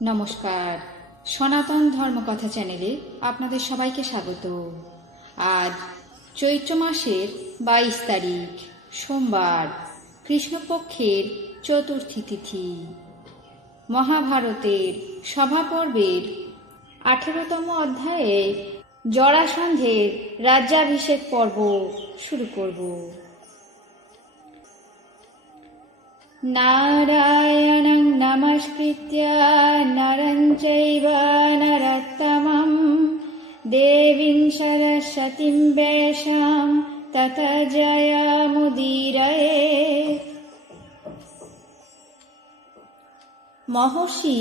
নমস্কার, সনাতন ধর্মকথা চ্যানেলে আপনাদের সবাইকে স্বাগত। আজ চৈত্র মাসের 22 তারিখ সোমবার, কৃষ্ণপক্ষের চতুর্থী তিথি। মহাভারতের সভা পর্বের 18তম অধ্যায়ে জরাসন্ধের রাজ্যাভিষেক পর্ব শুরু করব। নারায়ণং নমস্কৃত্য নরং চৈব নরোত্তমং দেবীং সরস্বতীং ব্যাসাং ততো জয়মুদীরয়েৎ। মহর্ষি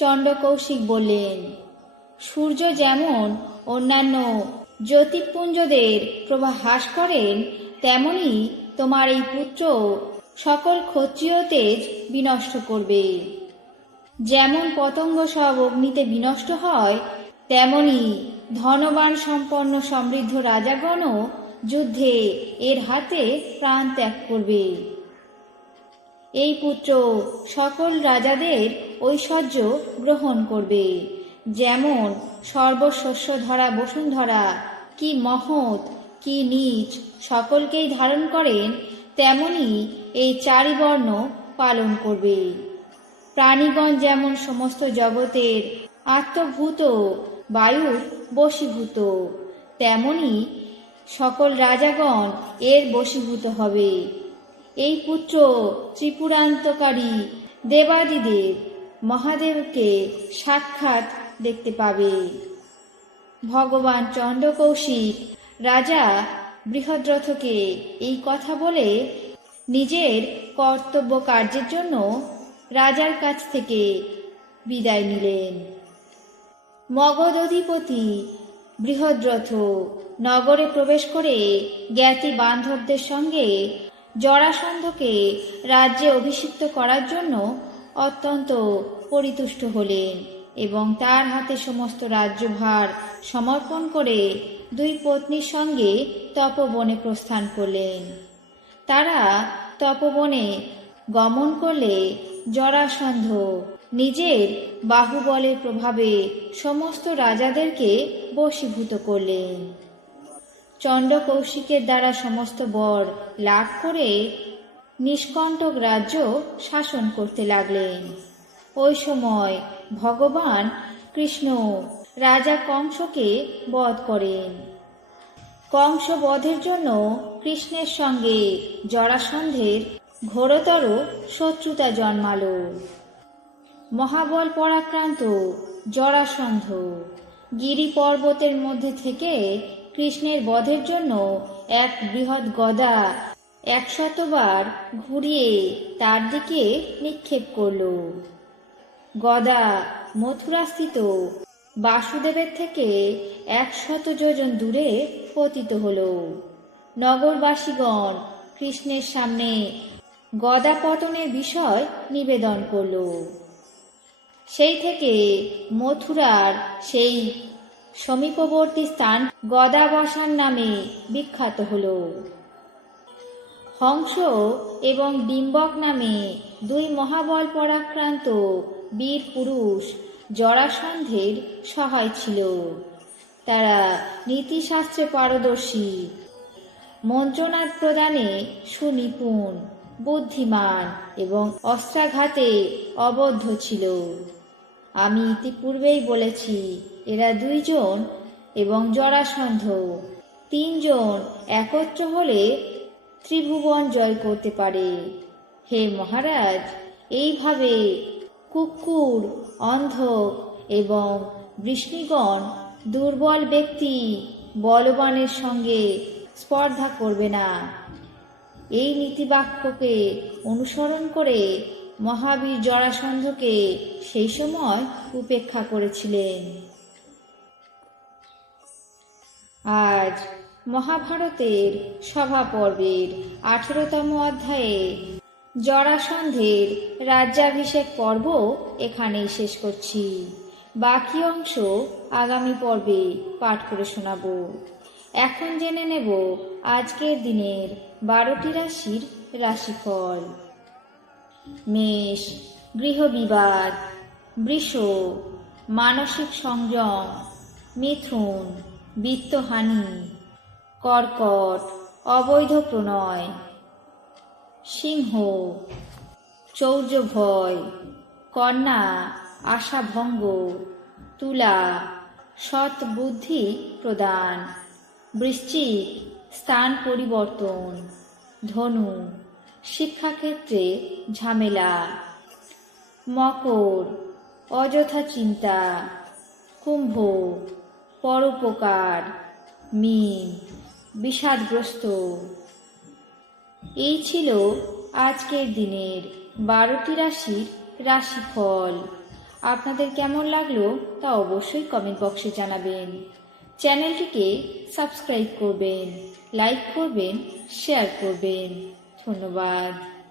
চণ্ডকৌশিক বললেন, সূর্য যেমন অন্যান্য জ্যোতিপুঞ্জদের প্রভা হ্রাস করেন, তেমনি তোমার এই পুত্র সকল ক্ষত্রিয় তেজ বিনষ্ট করবে। যেমন পতঙ্গ সব অগ্নিতে বিনষ্ট হয়, তেমনি ধনবান সম্পন্ন সমৃদ্ধ রাজাগণও যুদ্ধে এর হাতে প্রাণ ত্যাগ করবে। এই পুত্র সকল রাজাদের ঐশ্বর্য গ্রহণ করবে। যেমন সর্বশস্য ধরা বসুন্ধরা কি মহৎ কি নীচ সকলকেই ধারণ করেন, তেমনি এই চারি বর্ণ পালন করবে। প্রাণীগণ যেমন সমস্ত জগতের আত্মভূত বায়ুর বশীভূত, তেমনি সকল রাজাগণ এর বশীভূত হবে। এই পুত্র ত্রিপুরান্তকারী দেবাদিদেব মহাদেবকে সাক্ষাৎ দেখতে পাবে। ভগবান চণ্ডকৌশিক রাজা বৃহদ্রথকে এই কথা বলে নিজের কর্তব্য কার্যের জন্য রাজার কাছ থেকে বিদায় নিলেন। মগধ অধিপতি বৃহদ্রথ নগরে প্রবেশ করে জ্ঞাতি বান্ধবদের সঙ্গে জরাসন্ধকে রাজ্যে অভিষিক্ত করার জন্য অত্যন্ত পরিতুষ্ট হলেন এবং তার হাতে সমস্ত রাজ্যভার সমর্পণ করে দুই পত্নীর সঙ্গে তপবনে প্রস্থান করলেন। তারা তপবনে গমন করলে জরাসন্ধ নিজের বাহুবলের প্রভাবে সমস্ত রাজাদেরকে বশীভূত করলেন। চণ্ডকৌশিকের দ্বারা সমস্ত বর লাভ করে নিষ্কণ্টক রাজ্য শাসন করতে লাগলেন। ওই সময় ভগবান কৃষ্ণ রাজা কংসকে বধ করেন। কংস বধের জন্য কৃষ্ণের সঙ্গে জরাসন্ধের ঘোরতর শত্রুতা জন্মালো। মহাবল পরাক্রান্ত জরাসন্ধ গিরি পর্বতের মধ্যে থেকে কৃষ্ণের বধের জন্য এক বৃহৎ গদা 100 বার ঘুরিয়ে তার দিকে নিক্ষেপ করল। গদা মথুরাস্থিত বাসুদেবের থেকে 100 যোজন দূরে পতিত হল। নগরবাসীগণ কৃষ্ণের সামনে গদা পতনের বিষয় নিবেদন করল। সেই থেকে মথুরার সেই সমীপবর্তী স্থান গদাবসান নামে বিখ্যাত হল। হংস এবং ডিম্বক নামে দুই মহাবল পরাক্রান্ত বীর পুরুষ জরাসন্ধের সহায় ছিল। তারা নীতিশাস্ত্রে পারদর্শী, মন্ত্রনাদ প্রদানে সুনিপুণ, বুদ্ধিমান এবং অস্ত্রাঘাতে অবদ্ধ ছিল। আমি ইতিপূর্বেই বলেছি, এরা 2 জন এবং জরাসন্ধ 3 জন একত্র হলে ত্রিভুবন জয় করতে পারে। হে মহারাজ, এইভাবে কুকুর, অন্ধ এবং বৃষ্ণিগণ দুর্বল ব্যক্তি বলবানের সঙ্গে স্পর্ধা করবে না। এই নীতিবাক্যকে অনুসরণ করে মহাবীর জরাসন্ধকে সেই সময় উপেক্ষা করেছিলেন। আজ মহাভারতের সভা পর্বের 18তম অধ্যায়ে জরাসন্ধের রাজ্যাভিষেক পর্ব এখানেই শেষ করছি। বাকি অংশ আগামী পর্বে পাঠ করে শোনাব। এখন জেনে নেব আজকের দিনের 12টি রাশির রাশিফল। মেষ, গৃহবিবাদ। বৃষ, মানসিক সংযম। মিথুন, বিত্তহানি। কর্কট, অবৈধ প্রণয়। সিংহ, চৌর্য ভয়। কন্যা, আশাভঙ্গ। তুলা, সৎ বুদ্ধি প্রদান। বৃশ্চিক, স্থান পরিবর্তন। ধনু, শিক্ষাক্ষেত্রে ঝামেলা। মকর, অযথা চিন্তা। কুম্ভ, পরোপকার। মীন, বিষাদগ্রস্ত। এই ছিল আজকের দিনের 12টি রাশির রাশিফল। আপনাদের কেমন লাগলো তা অবশ্যই কমেন্ট বক্সে জানাবেন। চ্যানেলটিকে সাবস্ক্রাইব করবেন, লাইক করবেন, শেয়ার করবেন। ধন্যবাদ।